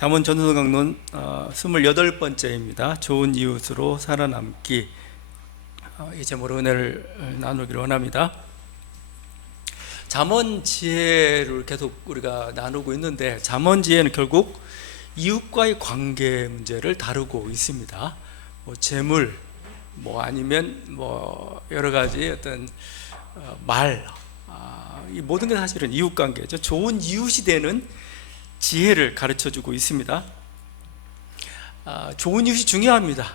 잠언 전도서 강론 28번째입니다. 좋은 이웃으로 살아남기. 이 제목으로 은혜를 나누기를 원합니다. 잠언 지혜를 계속 우리가 나누고 있는데, 잠언 지혜는 결국 이웃과의 관계 문제를 다루고 있습니다. 재물, 아니면 여러 가지 어떤 말, 이 모든 게 사실은 이웃 관계죠. 좋은 이웃이 되는 지혜를 가르쳐주고 있습니다. 좋은 이웃이 중요합니다.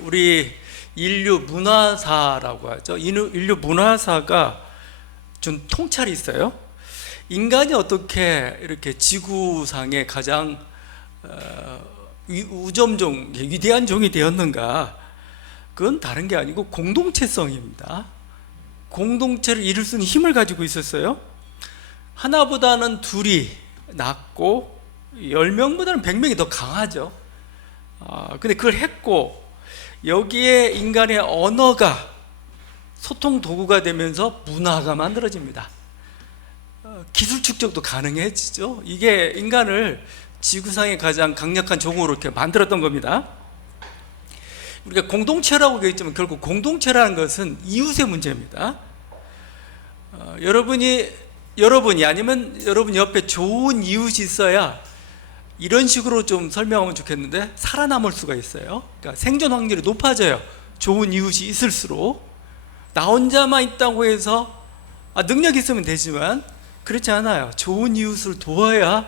우리 인류 문화사라고 하죠. 인류 문화사가 준 통찰이 있어요. 인간이 어떻게 이렇게 지구상의 가장 우점종, 위대한 종이 되었는가? 그건 다른 게 아니고 공동체성입니다. 공동체를 이룰 수 있는 힘을 가지고 있었어요. 하나보다는 둘이 낫고 10명보다는 100명이 더 강하죠. 근데 그걸 했고, 여기에 인간의 언어가 소통 도구가 되면서 문화가 만들어집니다. 기술 축적도 가능해지죠. 이게 인간을 지구상의 가장 강력한 종으로 이렇게 만들었던 겁니다. 우리가 공동체라고 얘기했지만 결국 공동체라는 것은 이웃의 문제입니다. 여러분이 아니면 여러분 옆에 좋은 이웃이 있어야, 이런 식으로 좀 설명하면 좋겠는데, 살아남을 수가 있어요. 그러니까 생존 확률이 높아져요. 좋은 이웃이 있을수록. 나 혼자만 있다고 해서 능력이 있으면 되지만 그렇지 않아요. 좋은 이웃을 도와야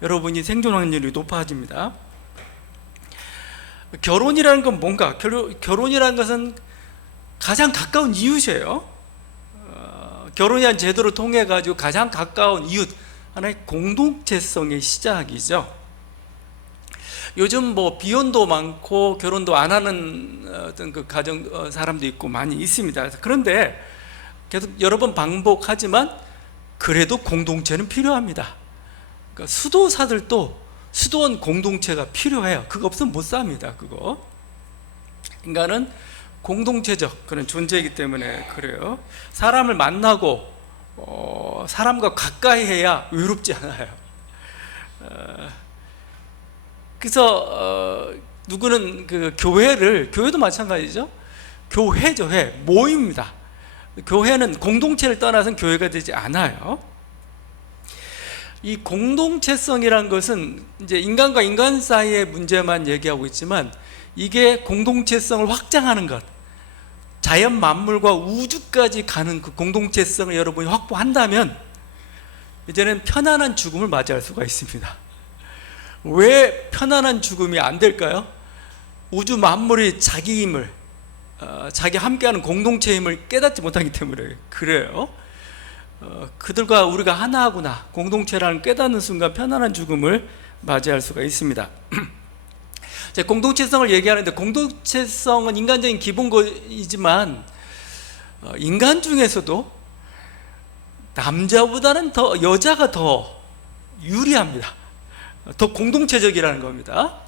여러분이 생존 확률이 높아집니다. 결혼이라는 건 뭔가? 결혼이라는 것은 가장 가까운 이웃이에요. 결혼이라는 제도를 통해 가지고 가장 가까운 이웃, 하나의 공동체성의 시작이죠. 요즘 비혼도 많고 결혼도 안 하는 어떤 그 가정 사람도 있고 많이 있습니다. 그런데 계속 여러 번 반복하지만 그래도 공동체는 필요합니다. 그러니까 수도사들도 수도원 공동체가 필요해요. 그거 없으면 못 삽니다. 그거. 인간은 공동체적 그런 존재이기 때문에 그래요. 사람을 만나고 사람과 가까이 해야 외롭지 않아요. 그래서 누구는 교회도 마찬가지죠. 교회죠. 모임입니다. 교회는 공동체를 떠나서는 교회가 되지 않아요. 이 공동체성이라는 것은 이제 인간과 인간 사이의 문제만 얘기하고 있지만, 이게 공동체성을 확장하는 것, 자연 만물과 우주까지 가는 그 공동체성을 여러분이 확보한다면 이제는 편안한 죽음을 맞이할 수가 있습니다. 왜 편안한 죽음이 안 될까요? 우주 만물이 자기 힘을, 자기 함께하는 공동체 힘을 깨닫지 못하기 때문에 그래요. 그들과 우리가 하나하구나, 공동체라는 깨닫는 순간 편안한 죽음을 맞이할 수가 있습니다. 공동체성을 얘기하는데, 공동체성은 인간적인 기본이지만 인간 중에서도 남자보다는 더 여자가 더 유리합니다. 더 공동체적이라는 겁니다.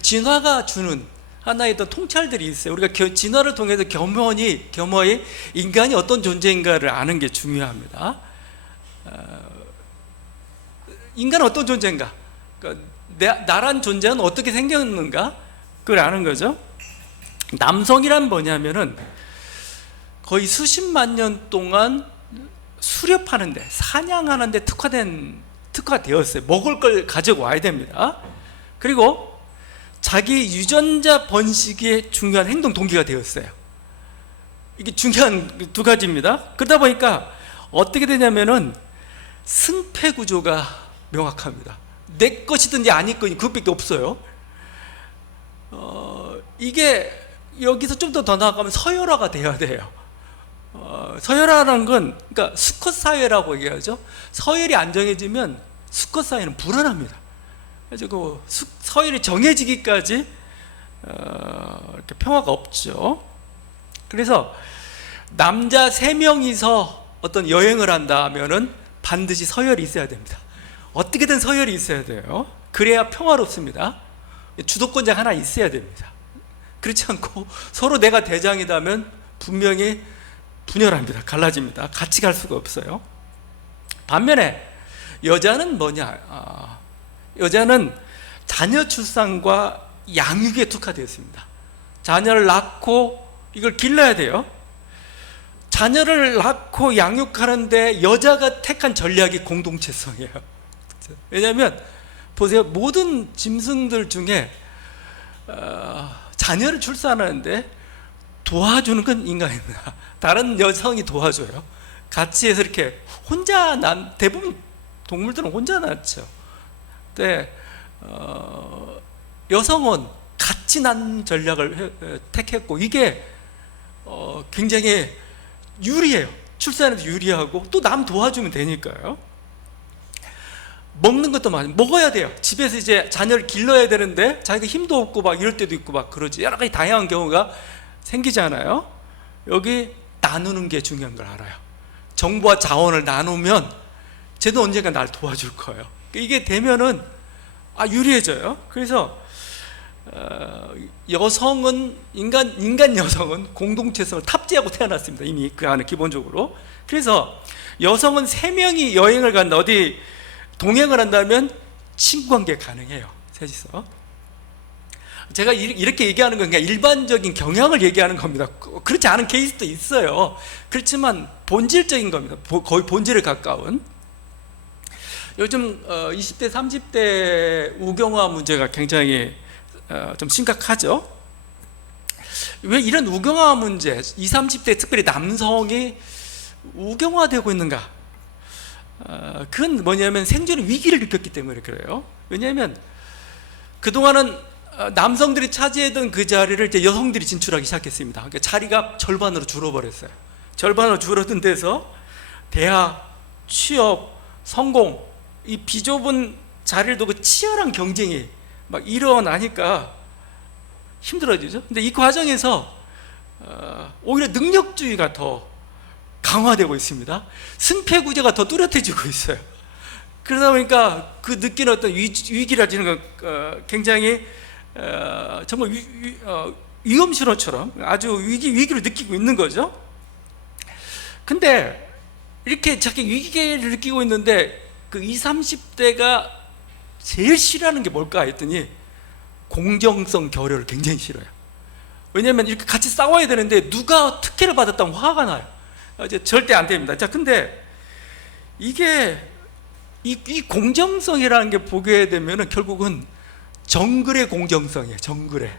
진화가 주는 하나의 어떤 통찰들이 있어요. 우리가 진화를 통해서 겸허히 인간이 어떤 존재인가를 아는 게 중요합니다. 인간은 어떤 존재인가? 그러니까 나란 존재는 어떻게 생겼는가? 그걸 아는 거죠. 남성이란 뭐냐면은 거의 수십만 년 동안 수렵하는데, 사냥하는데 특화되었어요. 먹을 걸 가지고 와야 됩니다. 그리고 자기 유전자 번식에 중요한 행동 동기가 되었어요. 이게 중요한 두 가지입니다. 그러다 보니까 어떻게 되냐면은 승패 구조가 명확합니다. 내 것이든지 아니 것이든지 그것밖에 없어요. 이게 여기서 좀 더 나아가면 서열화가 돼야 돼요. 서열화라는 건, 그러니까 수컷 사회라고 얘기하죠. 서열이 안 정해지면 수컷 사회는 불안합니다. 그래서 그 서열이 정해지기까지 이렇게 평화가 없죠. 그래서 남자 3명이서 어떤 여행을 한다면은 반드시 서열이 있어야 됩니다. 어떻게든 서열이 있어야 돼요. 그래야 평화롭습니다. 주도권자가 하나 있어야 됩니다. 그렇지 않고 서로 내가 대장이다면 분명히 분열합니다. 갈라집니다. 같이 갈 수가 없어요. 반면에 여자는 뭐냐? 여자는 자녀 출산과 양육에 특화되어 있습니다. 자녀를 낳고 이걸 길러야 돼요. 자녀를 낳고 양육하는데 여자가 택한 전략이 공동체성이에요. 왜냐하면 보세요, 모든 짐승들 중에 자녀를 출산하는데 도와주는 건 인간입니다. 다른 여성이 도와줘요. 같이 해서 이렇게 혼자 대부분 동물들은 혼자 낳죠. 근데 여성은 같이 낳는 전략을 택했고, 이게 굉장히 유리해요. 출산에도 유리하고 또 남 도와주면 되니까요. 먹는 것도 많이 먹어야 돼요. 집에서 이제 자녀를 길러야 되는데 자기가 힘도 없고 막 이럴 때도 있고 막 그러지. 여러 가지 다양한 경우가 생기잖아요. 여기 나누는 게 중요한 걸 알아요. 정보와 자원을 나누면 쟤도 언젠가 날 도와줄 거예요. 이게 되면은 유리해져요. 그래서 여성은 인간 여성은 공동체성을 탑재하고 태어났습니다. 이미 그 안에 기본적으로. 그래서 여성은 3명이 여행을 간다, 어디 동행을 한다면 친구관계 가능해요. 셋이서. 제가 이렇게 얘기하는 건 그냥 일반적인 경향을 얘기하는 겁니다. 그렇지 않은 케이스도 있어요. 그렇지만 본질적인 겁니다. 거의 본질에 가까운. 요즘 20대 30대 우경화 문제가 굉장히 좀 심각하죠. 왜 이런 우경화 문제, 20, 30대 특별히 남성이 우경화되고 있는가? 그건 뭐냐면 생존의 위기를 느꼈기 때문에 그래요. 왜냐하면 그동안은 남성들이 차지하던 그 자리를 이제 여성들이 진출하기 시작했습니다. 그러니까 자리가 절반으로 줄어버렸어요. 절반으로 줄어든 데서 대학, 취업, 성공, 이 비좁은 자리를 두고 치열한 경쟁이 막 일어나니까 힘들어지죠. 근데 이 과정에서 오히려 능력주의가 더 강화되고 있습니다. 승패구제가 더 뚜렷해지고 있어요. 그러다 보니까 그 느끼는 어떤 위기라는 건 굉장히 정말 위험 신호처럼 아주 위기를 느끼고 있는 거죠. 근데 이렇게 자기 위기를 느끼고 있는데 그 20, 30대가 제일 싫어하는 게 뭘까 했더니 공정성 결여를 굉장히 싫어요. 왜냐하면 이렇게 같이 싸워야 되는데 누가 특혜를 받았다면 화가 나요. 이제 절대 안 됩니다. 자, 근데 이게 이 공정성이라는 게 보게 되면은 결국은 정글의 공정성이에요.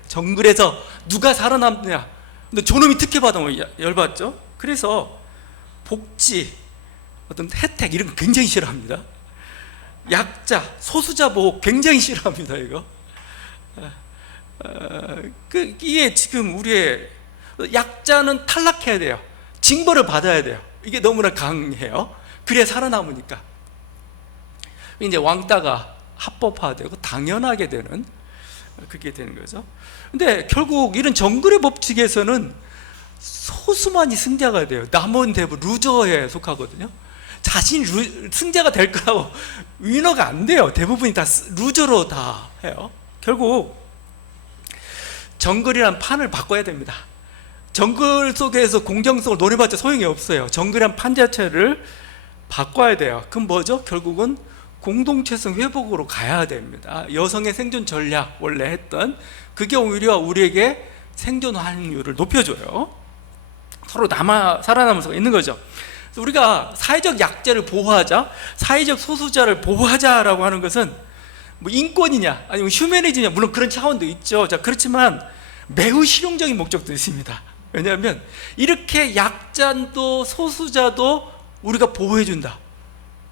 정글에서 누가 살아남느냐. 근데 저놈이 특혜 받으면 열받죠. 그래서 복지, 어떤 혜택 이런 거 굉장히 싫어합니다. 약자, 소수자 보호 굉장히 싫어합니다. 이거. 이게 지금 우리의 약자는 탈락해야 돼요. 징벌을 받아야 돼요. 이게 너무나 강해요. 그래야 살아남으니까. 이제 왕따가 합법화되고 당연하게 되는, 그게 되는 거죠. 근데 결국 이런 정글의 법칙에서는 소수만이 승자가 돼요. 남은 대부분 루저에 속하거든요. 자신이 승자가 될 거라고 위너가 안 돼요. 대부분이 다 루저로 다 해요. 결국 정글이란 판을 바꿔야 됩니다. 정글 속에서 공정성을 노려봤자 소용이 없어요. 정글이란 판 자체를 바꿔야 돼요. 그럼 뭐죠? 결국은 공동체성 회복으로 가야 됩니다. 여성의 생존 전략 원래 했던 그게 오히려 우리에게 생존 확률을 높여줘요. 서로 살아남을 수가 있는 거죠. 그래서 우리가 사회적 약자를 보호하자, 사회적 소수자를 보호하자라고 하는 것은 뭐 인권이냐 아니면 휴머니즘이냐, 물론 그런 차원도 있죠. 자, 그렇지만 매우 실용적인 목적도 있습니다. 왜냐하면 이렇게 약자도 소수자도 우리가 보호해준다.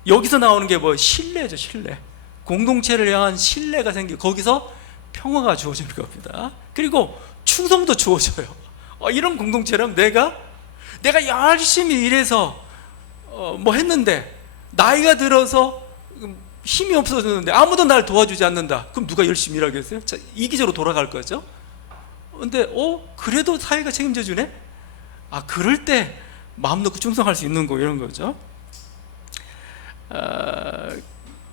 여기서 나오는 게 뭐 신뢰죠. 신뢰. 공동체를 향한 신뢰가 생기고 거기서 평화가 주어지는 겁니다. 그리고 충성도 주어져요. 이런 공동체라면 내가 열심히 일해서 뭐 했는데 나이가 들어서 힘이 없어졌는데 아무도 날 도와주지 않는다. 그럼 누가 열심히 일하겠어요? 자, 이기적으로 돌아갈 거죠. 근데 그래도 사회가 책임져 주네? 그럴 때 마음 놓고 충성할 수 있는 거, 이런 거죠.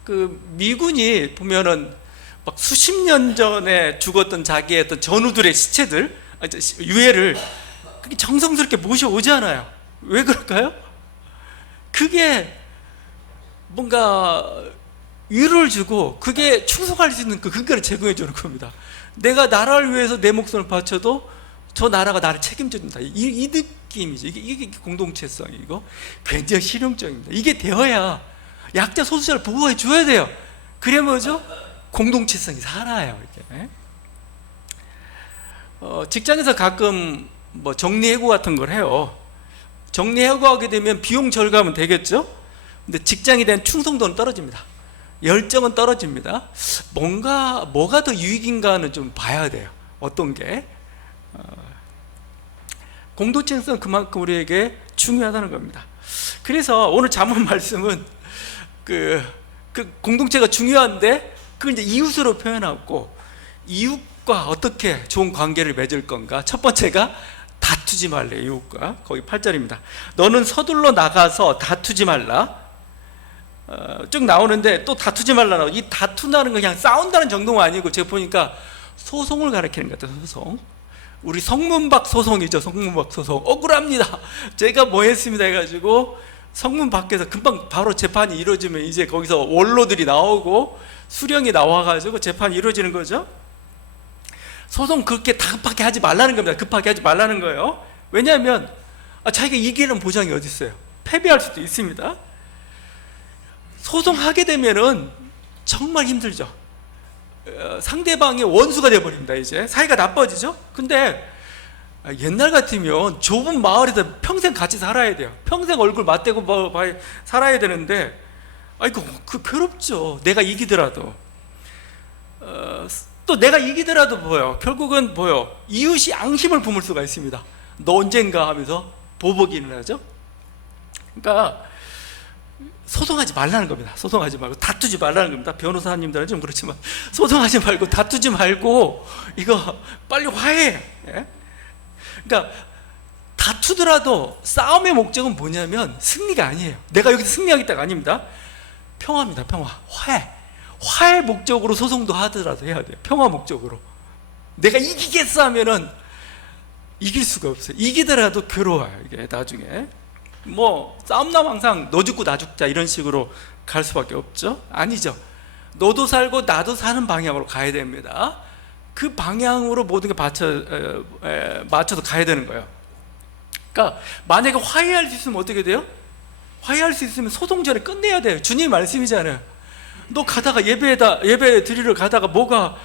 그 미군이 보면은 막 수십 년 전에 죽었던 자기의 어떤 전우들의 시체들, 유해를 그렇게 정성스럽게 모셔오잖아요. 왜 그럴까요? 그게 뭔가 위로를 주고 그게 충성할 수 있는 그 근거를 제공해 주는 겁니다. 내가 나라를 위해서 내 목숨을 바쳐도 저 나라가 나를 책임져 준다. 이 느낌이죠. 이게 공동체성이고 굉장히 실용적입니다. 이게 되어야 약자 소수자를 보호해 줘야 돼요. 그래 뭐죠? 공동체성이 살아요. 이렇게. 직장에서 가끔 뭐 정리해고 같은 걸 해요. 정리해고 하게 되면 비용 절감은 되겠죠? 근데 직장에 대한 충성도는 떨어집니다. 열정은 떨어집니다. 뭐가 더 유익인가는 좀 봐야 돼요. 어떤 게. 공동체성은 그만큼 우리에게 중요하다는 겁니다. 그래서 오늘 잠언 말씀은 그 공동체가 중요한데 그걸 이제 이웃으로 표현하고, 이웃과 어떻게 좋은 관계를 맺을 건가. 첫 번째가 다투지 말래. 이웃과. 거기 8절입니다. 너는 서둘러 나가서 다투지 말라. 쭉 나오는데 또 다투지 말라. 이 다투다는 건 그냥 싸운다는 정도가 아니고 제가 보니까 소송을 가리키는 것 같아요. 소송. 우리 성문박 소송이죠. 성문박 소송. 억울합니다. 제가 뭐 했습니다 해가지고 성문 밖에서 금방 바로 재판이 이루어지면 이제 거기서 원로들이 나오고 수령이 나와가지고 재판이 이루어지는 거죠. 소송 그렇게 급하게 하지 말라는 겁니다. 급하게 하지 말라는 거예요. 왜냐하면 자기가 이기는 보장이 어디 있어요? 패배할 수도 있습니다. 소송하게 되면은 정말 힘들죠. 상대방의 원수가 되어버립니다. 이제 사이가 나빠지죠. 근데 옛날 같으면 좁은 마을에서 평생 같이 살아야 돼요. 평생 얼굴 맞대고 살아야 되는데 아이고 그 괴롭죠. 내가 이기더라도 또 내가 이기더라도 뭐요? 결국은 뭐요? 이웃이 앙심을 품을 수가 있습니다. 너 언젠가 하면서 보복이 일어나죠. 그러니까 소송하지 말라는 겁니다. 소송하지 말고 다투지 말라는 겁니다. 변호사님들은 좀 그렇지만 소송하지 말고 다투지 말고 이거 빨리 화해해. 예? 그러니까 다투더라도 싸움의 목적은 뭐냐면 승리가 아니에요. 내가 여기서 승리하겠다가 아닙니다. 평화입니다. 평화. 화해 목적으로 소송도 하더라도 해야 돼요. 평화 목적으로. 내가 이기겠어 하면은 이길 수가 없어요. 이기더라도 괴로워요. 이게 나중에 뭐 싸움 나면 항상 너 죽고 나 죽자 이런 식으로 갈 수밖에 없죠. 아니죠. 너도 살고 나도 사는 방향으로 가야 됩니다. 그 방향으로 모든 게 맞춰서 가야 되는 거예요. 그러니까 만약에 화해할 수 있으면 어떻게 돼요? 화해할 수 있으면 소송 전에 끝내야 돼요. 주님 말씀이잖아요. 너 가다가 예배 드리러 가다가 뭐가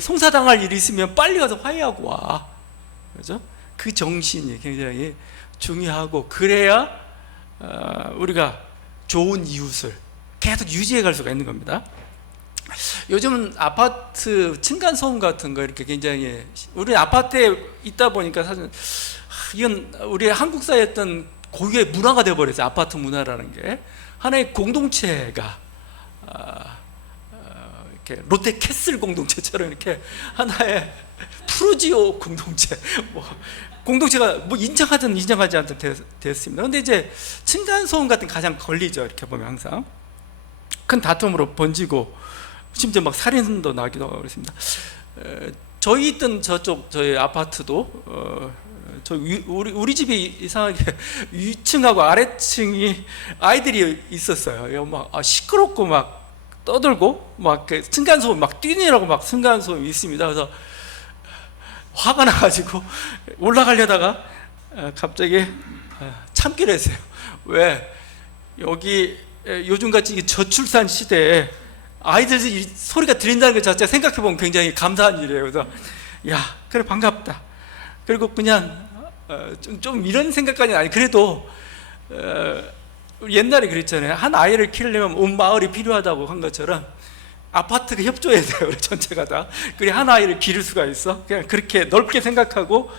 송사당할 일이 있으면 빨리 가서 화해하고 와. 그죠? 그 정신이 굉장히 중요하고, 그래야 우리가 좋은 이웃을 계속 유지해 갈 수가 있는 겁니다. 요즘은 아파트 층간소음 같은 거 이렇게 굉장히, 우리 아파트에 있다 보니까 사실 이건 우리 한국 사회의 어떤 고유의 문화가 되어버렸어요. 아파트 문화라는 게 하나의 공동체가 이렇게 롯데 캐슬 공동체처럼 이렇게 하나의 푸르지오 공동체, 뭐 공동체가 뭐 인정하든 인정하지 않든 됐습니다. 근데 이제 층간소음 같은 게 가장 걸리죠. 이렇게 보면 항상 큰 다툼으로 번지고 심지어 막 살인도 나기도 하고 그렇습니다. 저희 있던 저희 아파트도 우리 집이 이상하게 위층하고 아래층이 아이들이 있었어요. 막 시끄럽고 막 떠들고 막 층간소음 막 뛰느라고 막 층간소음이 있습니다. 그래서 화가 나가지고 올라가려다가 갑자기 참기로 했어요. 왜? 여기 요즘같이 저출산 시대에 아이들 소리가 들린다는 것 자체가 생각해보면 굉장히 감사한 일이에요. 그래서 야 그래 반갑다. 그리고 그냥 좀 이런 생각까지는 아니, 그래도 옛날에 그랬잖아요. 한 아이를 키우려면 온 마을이 필요하다고 한 것처럼 아파트가 협조해야 돼요. 우리 전체가 다. 그래 한 아이를 기를 수가 있어. 그냥 그렇게 넓게 생각하고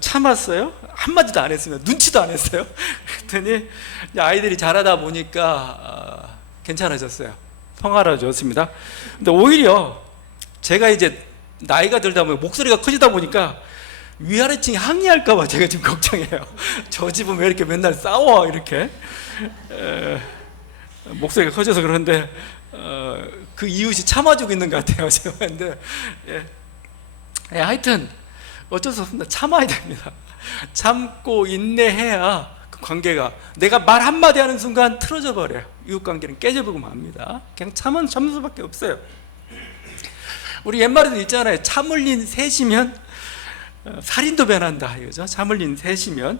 참았어요. 한마디도 안 했습니다. 눈치도 안 했어요. 그랬더니 아이들이 자라다 보니까 괜찮아졌어요. 평화로워졌습니다. 근데 오히려 제가 이제 나이가 들다 보면 목소리가 커지다 보니까 위아래층이 항의할까봐 제가 좀 걱정해요. 저 집은 왜 이렇게 맨날 싸워 이렇게 목소리가 커져서. 그런데 그 이웃이 참아주고 있는 것 같아요. 제가 근데 하여튼 어쩔 수 없습니다. 참아야 됩니다. 참고 인내해야 그 관계가 내가 말 한마디 하는 순간 틀어져 버려요. 이웃관계는 깨져버리고 맙니다. 그냥 참는 수밖에 없어요. 우리 옛말에도 있잖아요. 참 흘린 셋이면 살인도 변한다 이거죠. 참 흘린 셋이면,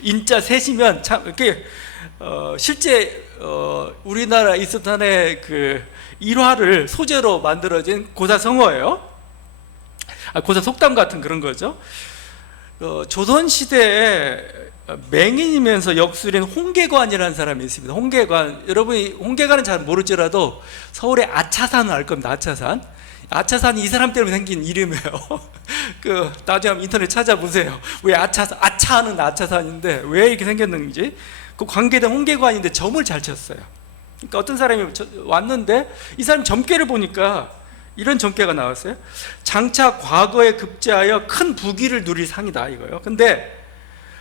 인자 셋이면 참 이렇게 실제 우리나라 있었던 그 일화를 소재로 만들어진 고사성어예요. 고사 속담 같은 그런 거죠. 조선 시대에 맹인이면서 역술인 홍계관이라는 사람이 있습니다. 홍계관, 여러분이 홍계관은 잘 모를지라도 서울의 아차산을 알 겁니다. 아차산이 이 사람 때문에 생긴 이름이에요. 나중에 한번 인터넷 찾아보세요. 왜 아차하는 아차산인데 왜 이렇게 생겼는지. 그 관계된 홍계관인데 점을 잘 쳤어요. 그러니까 어떤 사람이 왔는데 이 사람 점괘를 보니까 이런 점괘가 나왔어요. 장차 과거에 급제하여 큰 부귀를 누릴 상이다 이거요. 근데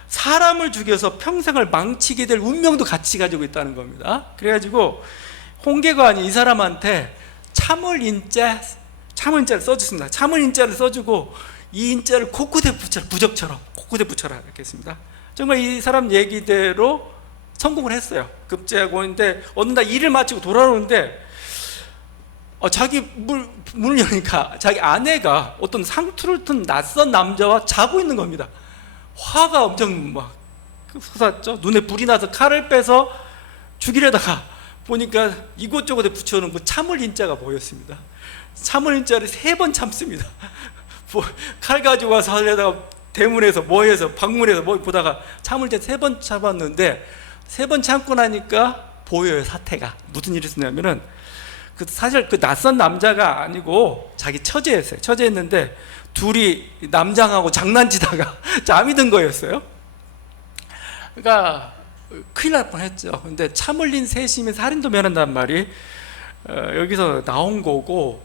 사람을 죽여서 평생을 망치게 될 운명도 같이 가지고 있다는 겁니다. 그래가지고 홍계관이 이 사람한테 참을 인자를 써줬습니다. 참을 인자를 써주고 이 인자를 곳곳에 붙여라, 부적처럼 곳곳에 붙여라 이렇게 했습니다. 정말 이 사람 얘기대로 성공을 했어요. 급제하고 있는데 어느 날 일을 마치고 돌아오는데 자기 문을 여니까 자기 아내가 어떤 상투를 튼 낯선 남자와 자고 있는 겁니다. 화가 엄청 막 솟았죠. 눈에 불이 나서 칼을 빼서 죽이려다가 보니까 이곳저곳에 붙여놓은 그 참을 인자가 보였습니다. 참을 인자를 3번 참습니다. 칼 가지고 와서 하려다가 대문에서 뭐해서 방문에서 뭐 보다가 참을 인자 3번 참았는데 3번 참고 나니까 보여요. 사태가 무슨 일이 있었냐면은 사실 그 낯선 남자가 아니고 자기 처제였어요. 처제였는데 둘이 남장하고 장난치다가 잠이 든 거였어요. 그러니까 큰일 날 뻔했죠. 근데 참 흘린 셋이면 살인도 면한단 말이 여기서 나온 거고,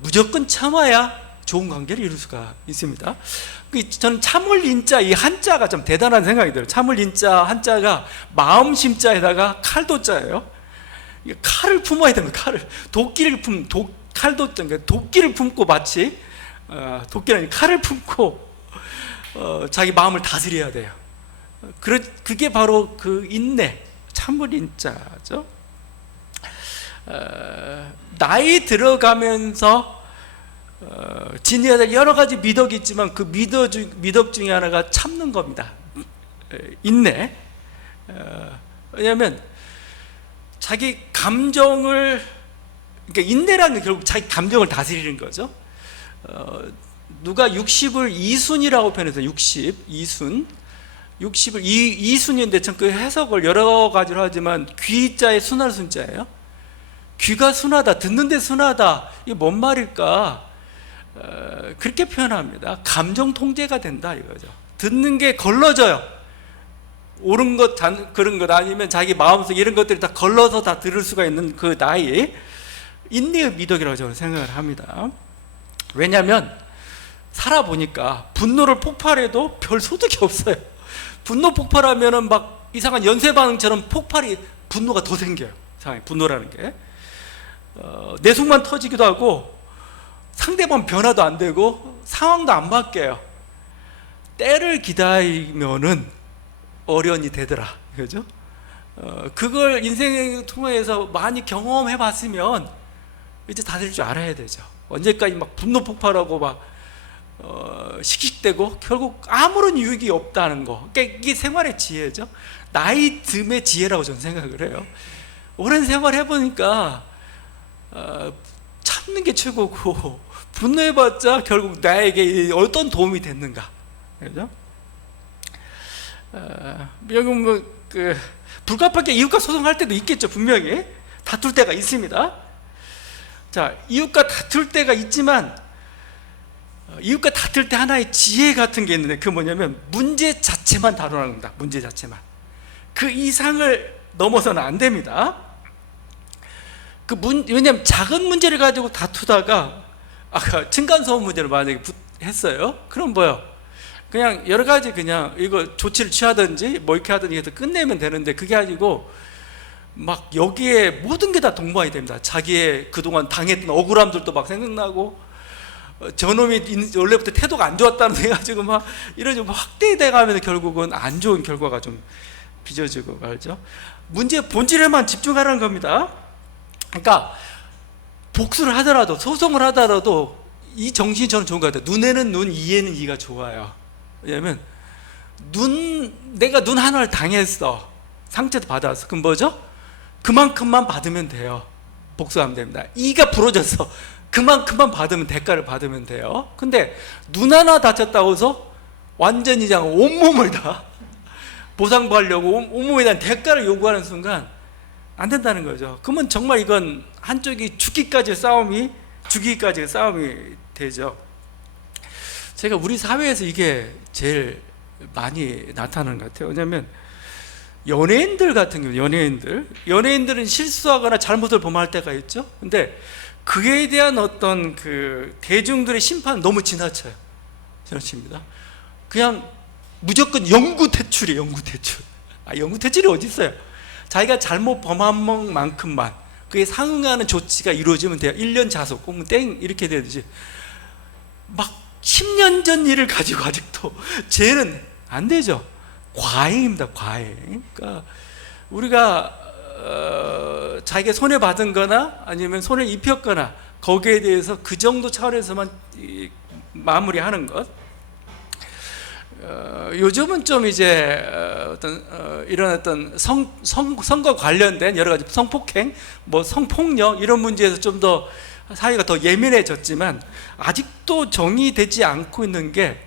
무조건 참아야 좋은 관계를 이룰 수가 있습니다. 저는 참을 인자 이 한자가 좀 대단한 생각이 들어요. 참을 인자 한자가 마음심자에다가 칼도자예요. 칼을 품어야 됩니다. 도끼를 품고 마치 도끼는 아니고 칼을 품고 자기 마음을 다스려야 돼요. 그게 바로 그 인내, 참을 인자죠. 나이 들어가면서 지녀야 될 여러 가지 미덕이 있지만 그 미덕 중에 하나가 참는 겁니다. 인내. 왜냐하면 자기 감정을, 그러니까 인내라는 게 결국 자기 감정을 다스리는 거죠. 누가 60을 이순이라고 표현해서 60을 이순인데 참 그 해석을 여러 가지로 하지만 귀자의 순할 순자예요. 귀가 순하다, 듣는데 순하다, 이게 뭔 말일까? 그렇게 표현합니다. 감정 통제가 된다 이거죠. 듣는 게 걸러져요. 옳은 것, 그런 것 아니면 자기 마음속 이런 것들이 다 걸러서 다 들을 수가 있는 그 나이, 인내의 미덕이라고 저는 생각을 합니다. 왜냐하면 살아보니까 분노를 폭발해도 별 소득이 없어요. 분노 폭발하면은 막 이상한 연쇄 반응처럼 분노가 더 생겨요. 분노라는 게 내속만 터지기도 하고 상대방 변화도 안 되고 상황도 안 바뀌어요. 때를 기다리면은 어련히 되더라, 그죠? 그걸 인생을 통해서 많이 경험해 봤으면 이제 다스릴 줄 알아야 되죠. 언제까지 막 분노 폭발하고 막 씩씩대고 결국 아무런 유익이 없다는 거. 그러니까 이게 생활의 지혜죠. 나이 듦의 지혜라고 저는 생각을 해요. 오랜 생활 해보니까 참는 게 최고고 분노해봤자 결국 나에게 어떤 도움이 됐는가, 그죠? 여기 불가피하게 이웃과 소송할 때도 있겠죠. 분명히 다툴 때가 있습니다. 자, 이웃과 다툴 때가 있지만 이웃과 다툴 때 하나의 지혜 같은 게 있는데 그게 뭐냐면 문제 자체만 다루는 겁니다. 문제 자체만. 그 이상을 넘어서는 안 됩니다. 왜냐하면 작은 문제를 가지고 다투다가 아까 층간소음 문제를 만약에 했어요. 그럼 뭐요? 그냥 여러 가지 그냥 이거 조치를 취하든지 뭐 이렇게 하든지 해서 끝내면 되는데 그게 아니고 막 여기에 모든 게 다 동반이 됩니다. 자기의 그동안 당했던 억울함들도 막 생각나고 저놈이 원래부터 태도가 안 좋았다는 데 가지고 막 이런 확대돼 가면서 결국은 안 좋은 결과가 좀 빚어지고 말죠. 문제의 본질에만 집중하라는 겁니다. 그러니까 복수를 하더라도, 소송을 하더라도 이 정신이 저는 좋은 것 같아요. 눈에는 눈, 이에는 이가 좋아요. 왜냐하면 내가 눈 하나를 당했어, 상처도 받았어. 그럼 뭐죠? 그만큼만 받으면 돼요. 복수하면 됩니다. 이가 부러졌어, 그만큼만 받으면, 대가를 받으면 돼요. 근데 눈 하나 다쳤다고 해서 완전히 그냥 온몸을 다 보상받으려고 온몸에 대한 대가를 요구하는 순간 안 된다는 거죠. 그러면 정말 이건 한쪽이 죽기까지의 싸움이 되죠. 제가 우리 사회에서 이게 제일 많이 나타나는 것 같아요. 왜냐하면 연예인들 같은 경우, 연예인들은 실수하거나 잘못을 범할 때가 있죠. 근데 그에 대한 어떤 그 대중들의 심판은 너무 지나쳐요. 지나칩니다. 그냥 무조건 영구 퇴출이에요. 영구 퇴출이 어디 있어요? 자기가 잘못 범한 만큼만 그에 상응하는 조치가 이루어지면 돼요. 1년 자석, 그러면 땡 이렇게 되듯이 막 10년 전 일을 가지고 아직도 죄는 안 되죠. 과잉입니다. 과잉. 그러니까 우리가 자기가 손해받은 거나 아니면 손해 입혔거나 거기에 대해서 그 정도 차원에서만 마무리하는 것. 요즘은 좀 이제 이런 어떤 성과 관련된 여러 가지 성폭행, 뭐 성폭력 이런 문제에서 좀 더 사회가 더 예민해졌지만 아직도 정의되지 않고 있는 게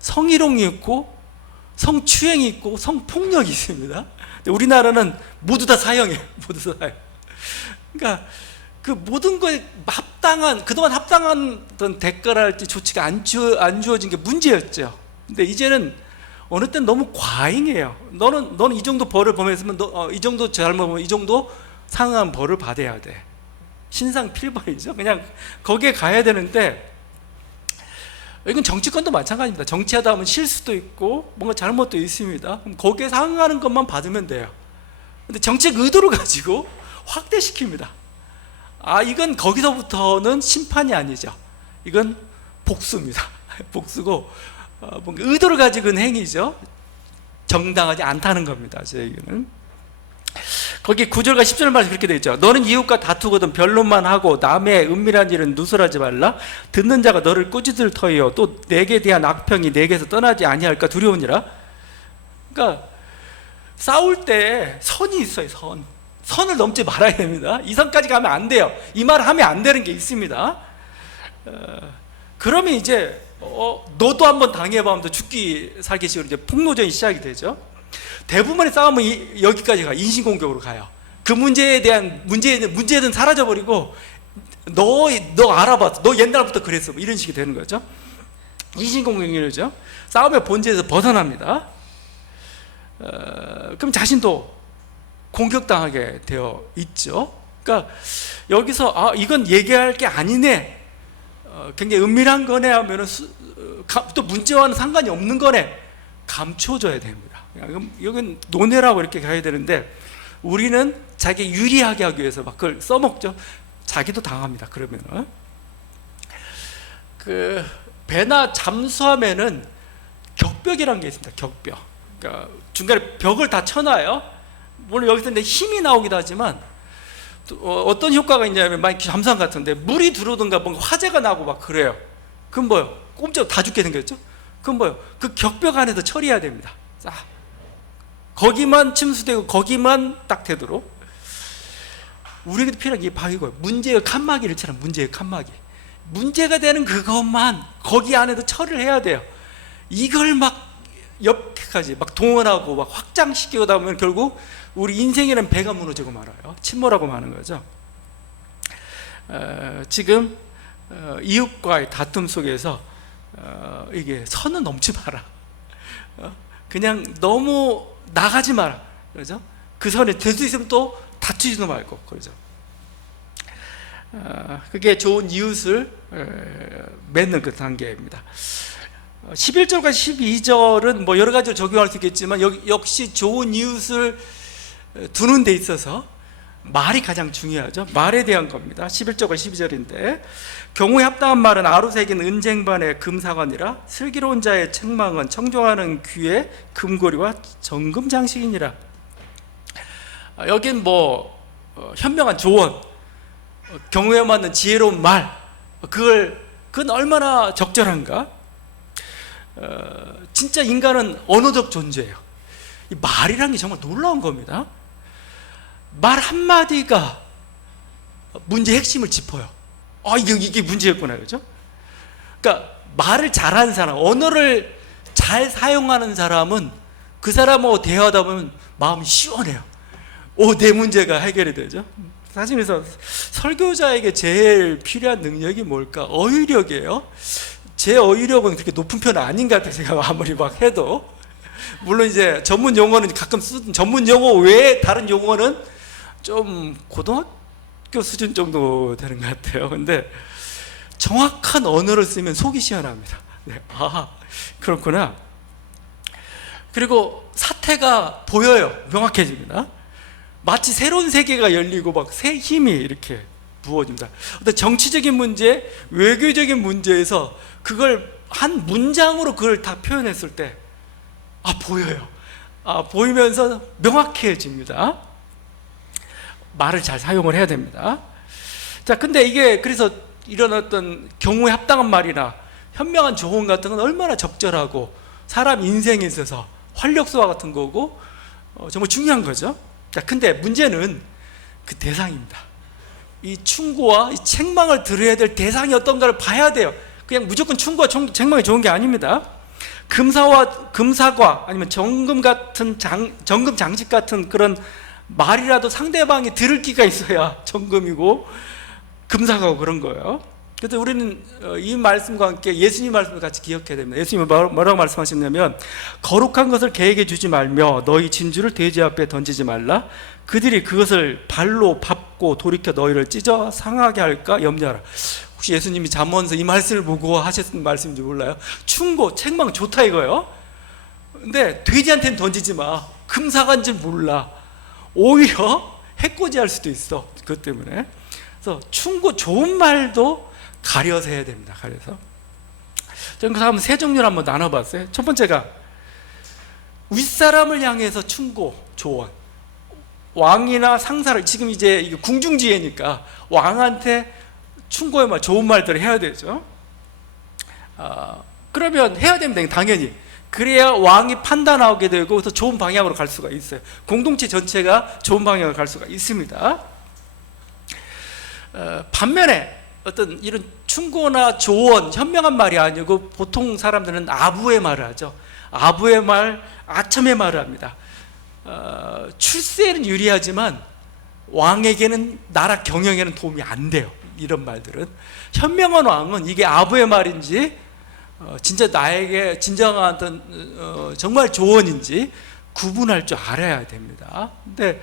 성희롱이 있고 성추행이 있고 성폭력이 있습니다. 우리나라는 모두 다 사형이에요. 모두 다 사형. 그러니까 그 모든 거에 그동안 합당한 어떤 대가랄지 조치가 안 주어진 게 문제였죠. 근데 이제는 어느 땐 너무 과잉해요. 너는 이 정도 벌을 범했으면 이 정도 잘못 보면 이 정도 상응한 벌을 받아야 돼. 신상 필벌이죠. 그냥 거기에 가야 되는데, 이건 정치권도 마찬가지입니다. 정치하다 보면 실수도 있고 뭔가 잘못도 있습니다. 그럼 거기에 상응하는 것만 받으면 돼요. 근데 정책 의도를 가지고 확대시킵니다. 이건 거기서부터는 심판이 아니죠. 이건 복수입니다. 복수고 뭔가 의도를 가지고 는 행위죠. 정당하지 않다는 겁니다. 제 얘기는. 거기 9절과 10절 말씀 그렇게 되어 있죠. 너는 이웃과 다투거든 변론만 하고 남의 은밀한 일은 누설하지 말라. 듣는 자가 너를 꾸짖을 터이요 또 내게 대한 악평이 내게서 떠나지 아니할까 두려우니라. 그러니까 싸울 때 선이 있어요. 선을 넘지 말아야 됩니다. 이 선까지 가면 안 돼요. 이 말을 하면 안 되는 게 있습니다. 그러면 이제 너도 한번 당해봐면 죽기 살기 식으로 이제 폭로전이 시작이 되죠. 대부분의 싸움은 여기까지 가요. 인신공격으로 가요. 그 문제는 사라져버리고 너 알아봤어, 너 옛날부터 그랬어, 뭐 이런 식이 되는 거죠. 인신공격이죠. 싸움의 본질에서 벗어납니다. 그럼 자신도 공격당하게 되어 있죠. 그러니까 여기서 이건 얘기할 게 아니네, 굉장히 은밀한 거네 하면은 또 문제와는 상관이 없는 거네, 감춰줘야 됩니다. 여긴 논외라고 이렇게 가야 되는데 우리는 자기 유리하게 하기 위해서 막 그걸 써먹죠. 자기도 당합니다. 그러면은 그 배나 잠수함에는 격벽이라는 게 있습니다. 격벽. 그러니까 중간에 벽을 다 쳐놔요. 물론 여기서 이제 힘이 나오기도 하지만 어떤 효과가 있냐면 막 잠수함 같은데 물이 들어오든가 뭔가 화재가 나고 막 그래요. 그럼 뭐요? 꼼짝 다 죽게 생겼죠? 그럼 뭐요? 그 격벽 안에서 처리해야 됩니다. 자, 거기만 침수되고 거기만 딱 되도록. 우리에게도 필요한 게 바로 이거예요. 문제의 칸막이를 쳐라. 문제의 칸막이. 문제가 되는 그것만 거기 안에서 처리를 해야 돼요. 이걸 막 옆에까지 막 동원하고 막 확장시키고 다 보면 결국 우리 인생에는 배가 무너지고 말아요. 침몰하고 마는 거죠. 지금 이웃과의 다툼 속에서 이게 선은 넘지 마라. 그냥 너무 나가지 마라. 그렇죠? 그 선에 될 수 있으면 또 다투지도 말고, 그렇죠? 그게 좋은 이웃을 맺는 그 단계입니다. 11절과 12절은 뭐 여러 가지로 적용할 수 있겠지만 역시 좋은 이웃을 두는 데 있어서 말이 가장 중요하죠. 말에 대한 겁니다. 11절과 12절인데 경우에 합당한 말은 아루색인 은쟁반의 금사관이라 슬기로운 자의 책망은 청종하는 귀의 금고리와 정금 장식이니라. 여긴 현명한 조언, 경우에 맞는 지혜로운 말, 그건 얼마나 적절한가? 진짜 인간은 언어적 존재예요. 이 말이라는 게 정말 놀라운 겁니다. 말 한마디가 문제의 핵심을 짚어요. 이게 문제였구나, 그죠? 그러니까 말을 잘하는 사람, 언어를 잘 사용하는 사람은 그 사람하고 대화하다 보면 마음이 시원해요. 내 문제가 해결이 되죠. 사실 그래서 설교자에게 제일 필요한 능력이 뭘까? 어휘력이에요. 제 어휘력은 그렇게 높은 편은 아닌 것 같아요. 제가 아무리 막 해도. 물론 이제 전문 용어는 가끔 쓰는 전문 용어 외에 다른 용어는 좀 고등학교 수준 정도 되는 것 같아요. 근데 정확한 언어를 쓰면 속이 시원합니다. 네. 그렇구나. 그리고 사태가 보여요. 명확해집니다. 마치 새로운 세계가 열리고 막 새 힘이 이렇게 부어집니다. 어떤 정치적인 문제, 외교적인 문제에서 그걸 한 문장으로 그걸 다 표현했을 때 보여요. 보이면서 명확해집니다. 말을 잘 사용을 해야 됩니다. 자, 근데 이게 그래서 이런 어떤 경우에 합당한 말이나 현명한 조언 같은 건 얼마나 적절하고 사람 인생에 있어서 활력소와 같은 거고 정말 중요한 거죠. 자, 근데 문제는 그 대상입니다. 이 충고와 이 책망을 들어야 될 대상이 어떤가를 봐야 돼요. 그냥 무조건 충고와 책망이 좋은 게 아닙니다. 금사과 아니면 정금 장식 같은 그런 말이라도 상대방이 들을 기가 있어야 정금이고 금사과고 그런 거예요. 그래서 우리는 이 말씀과 함께 예수님 말씀을 같이 기억해야 됩니다. 예수님은 뭐라고 말씀하셨냐면 거룩한 것을 개에게 주지 말며 너희 진주를 돼지 앞에 던지지 말라. 그들이 그것을 발로 밟고 돌이켜 너희를 찢어 상하게 할까 염려하라. 혹시 예수님이 잠언서 이 말씀을 보고 하셨던 말씀인지 몰라요? 충고, 책망 좋다 이거예요. 근데 돼지한테는 던지지 마. 금사과인 줄 몰라. 오히려 해코지할 수도 있어. 그것 때문에. 그래서 충고 좋은 말도 가려서 해야 됩니다. 가려서. 저는 그래서 한번 세 종류를 한번 나눠봤어요. 첫 번째가 윗사람을 향해서 충고, 조언. 왕이나 상사를, 지금 이제 이게 궁중지혜니까 왕한테 충고의 말, 좋은 말들을 해야 되죠. 그러면 해야 됩니다. 당연히. 그래야 왕이 판단하게 되고 그래서 좋은 방향으로 갈 수가 있어요. 공동체 전체가 좋은 방향으로 갈 수가 있습니다. 반면에 어떤 이런 충고나 조언, 현명한 말이 아니고 보통 사람들은 아부의 말을 하죠. 아부의 말, 아첨의 말을 합니다. 출세에는 유리하지만 왕에게는 나라 경영에는 도움이 안 돼요. 이런 말들은. 현명한 왕은 이게 아부의 말인지 진짜 나에게 진정한 어떤 정말 조언인지 구분할 줄 알아야 됩니다. 근데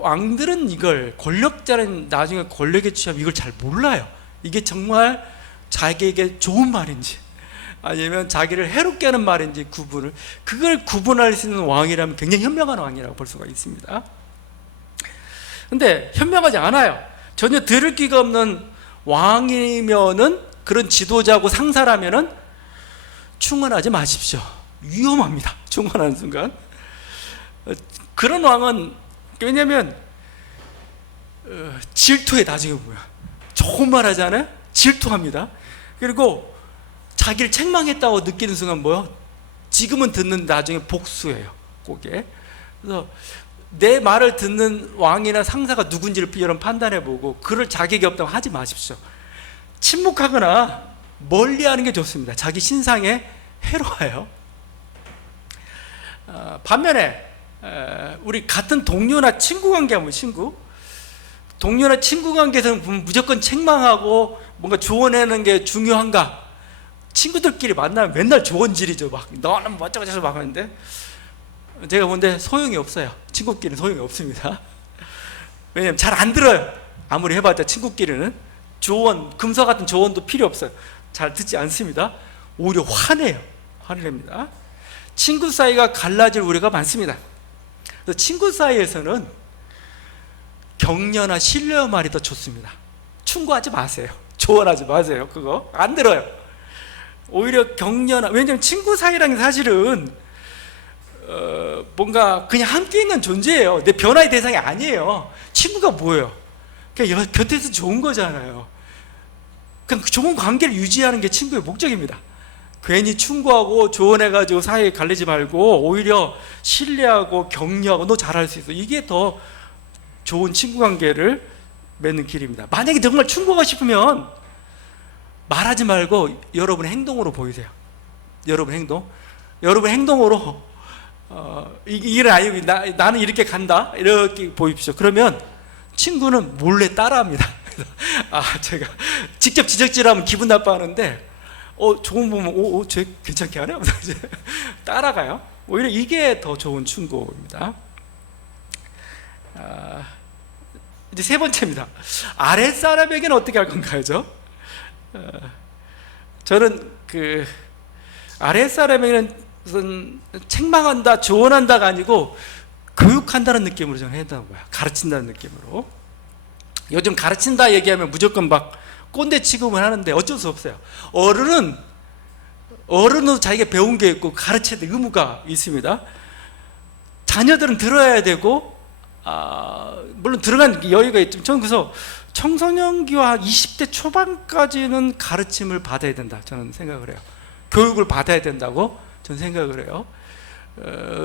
왕들은 이걸, 권력자는 나중에 권력에 취하면 이걸 잘 몰라요. 이게 정말 자기에게 좋은 말인지 아니면 자기를 해롭게 하는 말인지 그걸 구분할 수 있는 왕이라면 굉장히 현명한 왕이라고 볼 수가 있습니다. 근데 현명하지 않아요. 전혀 들을 기가 없는 왕이면은, 그런 지도자고 상사라면은 충언하지 마십시오. 위험합니다. 충언하는 순간. 그런 왕은, 왜냐면 질투해. 나중에 보면 좋은 말 하잖아요. 질투합니다. 그리고 자기를 책망했다고 느끼는 순간 지금은 듣는 나중에 복수해요. 그게. 그래서 내 말을 듣는 왕이나 상사가 누군지를 여러분 판단해보고 그를 자격이 없다고 하지 마십시오. 침묵하거나 멀리하는 게 좋습니다. 자기 신상에 해로워요. 반면에 우리 같은 동료나 친구 관계하면 동료나 친구 관계에서는 무조건 책망하고 뭔가 조언하는 게 중요한가? 친구들끼리 만나면 맨날 조언질이죠. 막 너는 뭐 어쩌고저쩌고 막 하는데 제가 본데 소용이 없어요. 친구끼리는 소용이 없습니다. 왜냐하면 잘 안 들어요. 아무리 해봤자 친구끼리는 조언, 금서 같은 조언도 필요 없어요. 잘 듣지 않습니다. 오히려 화내요. 화를 냅니다. 친구 사이가 갈라질 우려가 많습니다. 그래서 친구 사이에서는 격려나 신뢰의 말이 더 좋습니다. 충고하지 마세요. 조언하지 마세요. 그거 안 들어요. 오히려 격려나, 왜냐하면 친구 사이라는 게 사실은 뭔가 그냥 함께 있는 존재예요. 내 변화의 대상이 아니에요. 친구가 뭐예요? 그냥 곁에서 좋은 거잖아요. 그냥 좋은 관계를 유지하는 게 친구의 목적입니다. 괜히 충고하고 조언해가지고 사이에 갈리지 말고 오히려 신뢰하고 격려하고 너 잘할 수 있어. 이게 더 좋은 친구 관계를 맺는 길입니다. 만약에 정말 충고하고 싶으면 말하지 말고 여러분의 행동으로 보이세요. 여러분의 행동. 여러분의 행동으로 이게 아니고 나는 이렇게 간다 이렇게 보입시오. 그러면 친구는 몰래 따라합니다. 제가 직접 지적질하면 기분 나빠하는데 좋은 보면 쟤 괜찮게 하네? 따라가요. 오히려 이게 더 좋은 충고입니다. 이제 세 번째입니다. 아랫사람에게는 어떻게 할 건가요? 저는 아랫사람에게는 무슨 책망한다, 조언한다가 아니고 교육한다는 느낌으로 저는 해야 된다고 봐요. 가르친다는 느낌으로. 요즘 가르친다 얘기하면 무조건 막 꼰대 취급을 하는데 어쩔 수 없어요. 어른은 자기가 배운 게 있고 가르쳐야 될 의무가 있습니다. 자녀들은 들어야 되고 물론 들어간 여유가 있지만 저는 그래서 청소년기와 20대 초반까지는 가르침을 받아야 된다 저는 생각을 해요. 교육을 받아야 된다고 저는 생각을 해요.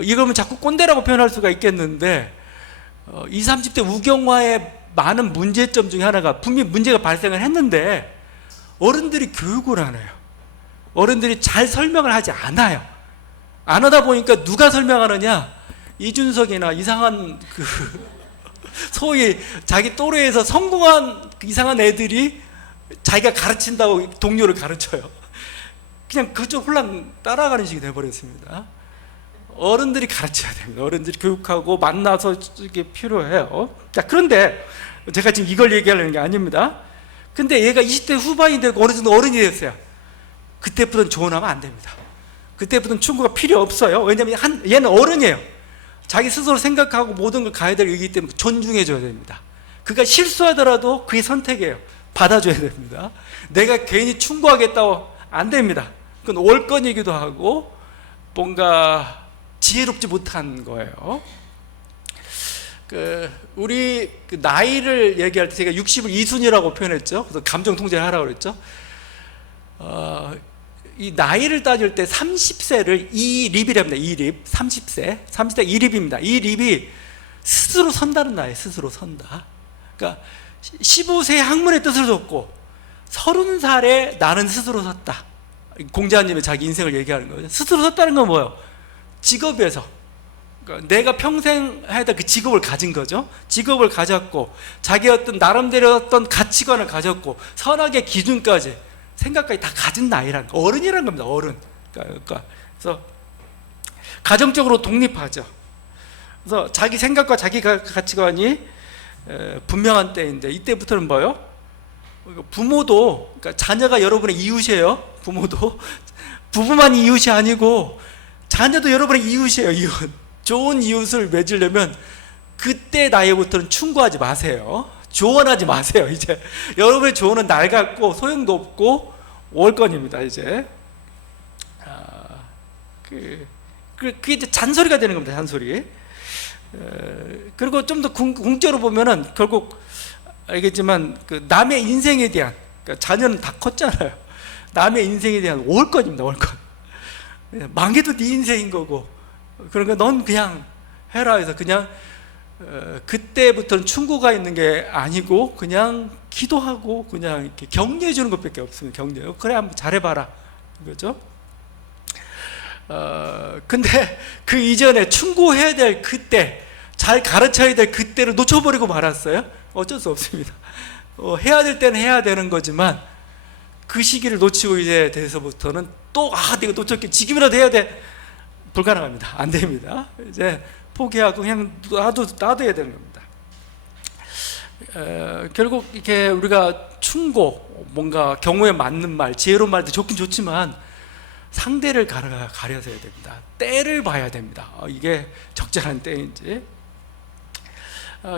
이러면 자꾸 꼰대라고 표현할 수가 있겠는데 20, 30대 우경화의 많은 문제점 중에 하나가 분명히 문제가 발생을 했는데 어른들이 교육을 안 해요. 어른들이 잘 설명을 하지 않아요. 안 하다 보니까 누가 설명하느냐? 이준석이나 이상한 소위 자기 또래에서 성공한 이상한 애들이 자기가 가르친다고 동료를 가르쳐요. 그냥 그쪽 홀랑 따라가는 식이 돼버렸습니다. 어른들이 가르쳐야 됩니다. 어른들이 교육하고 만나서 이게 필요해요. 자, 그런데 제가 지금 이걸 얘기하려는 게 아닙니다. 근데 얘가 20대 후반이 되고 어느 정도 어른이 됐어요. 그때부터는 조언하면 안 됩니다. 그때부터는 충고가 필요 없어요. 왜냐하면 얘는 어른이에요. 자기 스스로 생각하고 모든 걸 가야 될 일이기 때문에 존중해줘야 됩니다. 그가 실수하더라도 그게 선택이에요. 받아줘야 됩니다. 내가 괜히 충고하겠다고 안 됩니다. 그건 올건이기도 하고 뭔가 지혜롭지 못한 거예요. 우리 나이를 얘기할 때 제가 60을 이순이라고 표현했죠. 그래서 감정 통제를 하라고 그랬죠. 이 나이를 따질 때 30세를 2립이랍니다. 2립. 30세 2립입니다. 2립이 스스로 선다는 나이, 스스로 선다. 그러니까 15세 학문의 뜻을 줬고 30살에 나는 스스로 섰다. 공자님이 자기 인생을 얘기하는 거죠. 스스로 섰다는 건 뭐예요? 직업에서 그러니까 내가 평생 해야 될 그 직업을 가진 거죠. 직업을 가졌고 자기 어떤 나름대로 어떤 가치관을 가졌고 선악의 기준까지 생각까지 다 가진 나이란 어른이라는 겁니다. 어른. 그러니까 그래서 가정적으로 독립하죠. 그래서 자기 생각과 자기 가치관이 분명한 때인데 이때부터는 뭐예요? 부모도 그러니까 자녀가 여러분의 이웃이에요. 부모도 부부만 이웃이 아니고 자녀도 여러분의 이웃이에요. 이웃. 좋은 이웃을 맺으려면 그때 나이부터는 충고하지 마세요. 조언하지 마세요. 이제 여러분의 조언은 낡았고 소용도 없고 월권입니다. 이제 그게 이제 잔소리가 되는 겁니다. 잔소리. 그리고 좀 더 궁적으로 보면은 결국 알겠지만 남의 인생에 대한 그러니까 자녀는 다 컸잖아요. 남의 인생에 대한 월권입니다. 월권. 망해도 네 인생인 거고 그러니까 넌 그냥 해라 해서 그냥 그때부터는 충고가 있는 게 아니고 그냥 기도하고 그냥 이렇게 격려해 주는 것밖에 없습니다. 격려. 그래 한번 잘해봐라 이거죠. 근데 그 이전에 충고해야 될 그때 잘 가르쳐야 될 그때를 놓쳐버리고 말았어요. 어쩔 수 없습니다. 해야 될 때는 해야 되는 거지만 그 시기를 놓치고 이제 돼서부터는 또 내가 놓쳤기 지금이라도 해야 돼. 불가능합니다. 안 됩니다. 이제 포기하고 그냥 놔둬야 되는 겁니다. 결국 이렇게 우리가 충고, 뭔가 경우에 맞는 말, 지혜로운 말도 좋긴 좋지만 상대를 가려서 해야 됩니다. 때를 봐야 됩니다. 이게 적절한 때인지.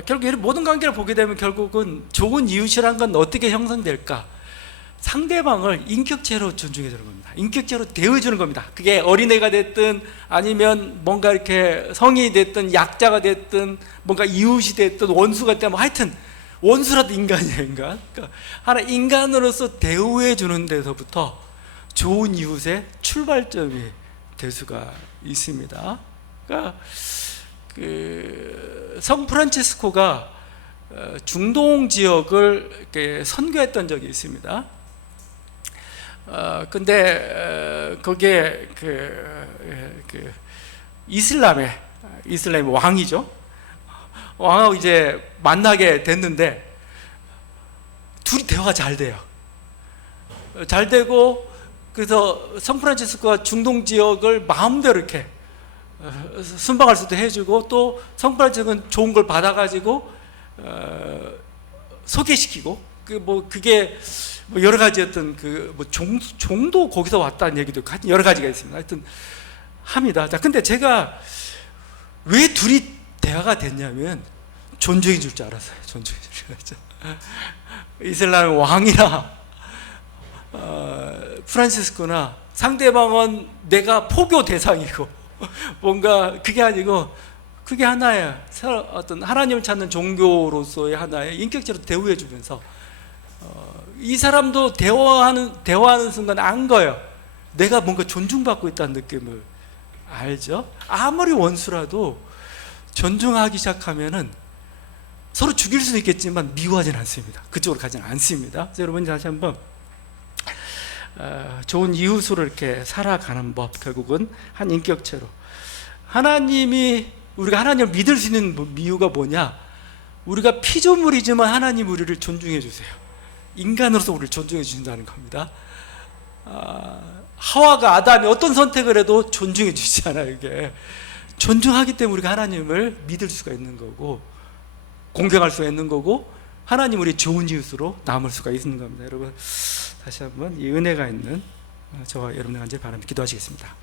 결국 이 모든 관계를 보게 되면 결국은 좋은 이웃이란 건 어떻게 형성될까? 상대방을 인격체로 존중해 주는 겁니다. 인격체로 대우해 주는 겁니다. 그게 어린애가 됐든 아니면 뭔가 이렇게 성인이 됐든 약자가 됐든 뭔가 이웃이 됐든 원수가 됐든 뭐 하여튼 원수라도 인간이에요, 인간. 그러니까 하나 인간으로서 대우해 주는 데서부터 좋은 이웃의 출발점이 될 수가 있습니다. 그러니까 성 프란치스코가 중동 지역을 이렇게 선교했던 적이 있습니다. 근데 거기에 이슬람의 왕이죠. 왕하고 이제 만나게 됐는데 둘이 대화가 잘 돼요. 잘 되고 그래서 성프란치스코가 중동 지역을 마음대로 이렇게 순방할 수도 해주고 또 성프란치스코는 좋은 걸 받아가지고 소개시키고 그게 뭐 여러 가지 어떤 종도 거기서 왔다는 얘기도 여러 가지가 있습니다. 하여튼 합니다. 자, 근데 제가 왜 둘이 대화가 됐냐면 존중해 줄 줄 알았어요. 존중해 줄 줄 알았죠. 이슬람 왕이나 프란치스코나 상대방은 내가 포교 대상이고 뭔가 그게 아니고 그게 하나의 어떤 하나님을 찾는 종교로서의 하나의 인격체로 대우해 주면서 이 사람도 대화하는 순간 안 거예요. 내가 뭔가 존중받고 있다는 느낌을 알죠. 아무리 원수라도 존중하기 시작하면은 서로 죽일 수는 있겠지만 미워하지는 않습니다. 그쪽으로 가지는 않습니다. 그래서 여러분 다시 한번 좋은 이웃으로 이렇게 살아가는 법, 결국은 한 인격체로 우리가 하나님을 믿을 수 있는 이유가 뭐냐? 우리가 피조물이지만 하나님 우리를 존중해 주세요. 인간으로서 우리를 존중해 주신다는 겁니다. 하와가 아담이 어떤 선택을 해도 존중해 주시잖아요. 이게 존중하기 때문에 우리가 하나님을 믿을 수가 있는 거고 공경할 수가 있는 거고 하나님 우리 좋은 이웃으로 남을 수가 있는 겁니다. 여러분 다시 한번 이 은혜가 있는 저와 여러분의 간절히 바랍니다. 기도하시겠습니다.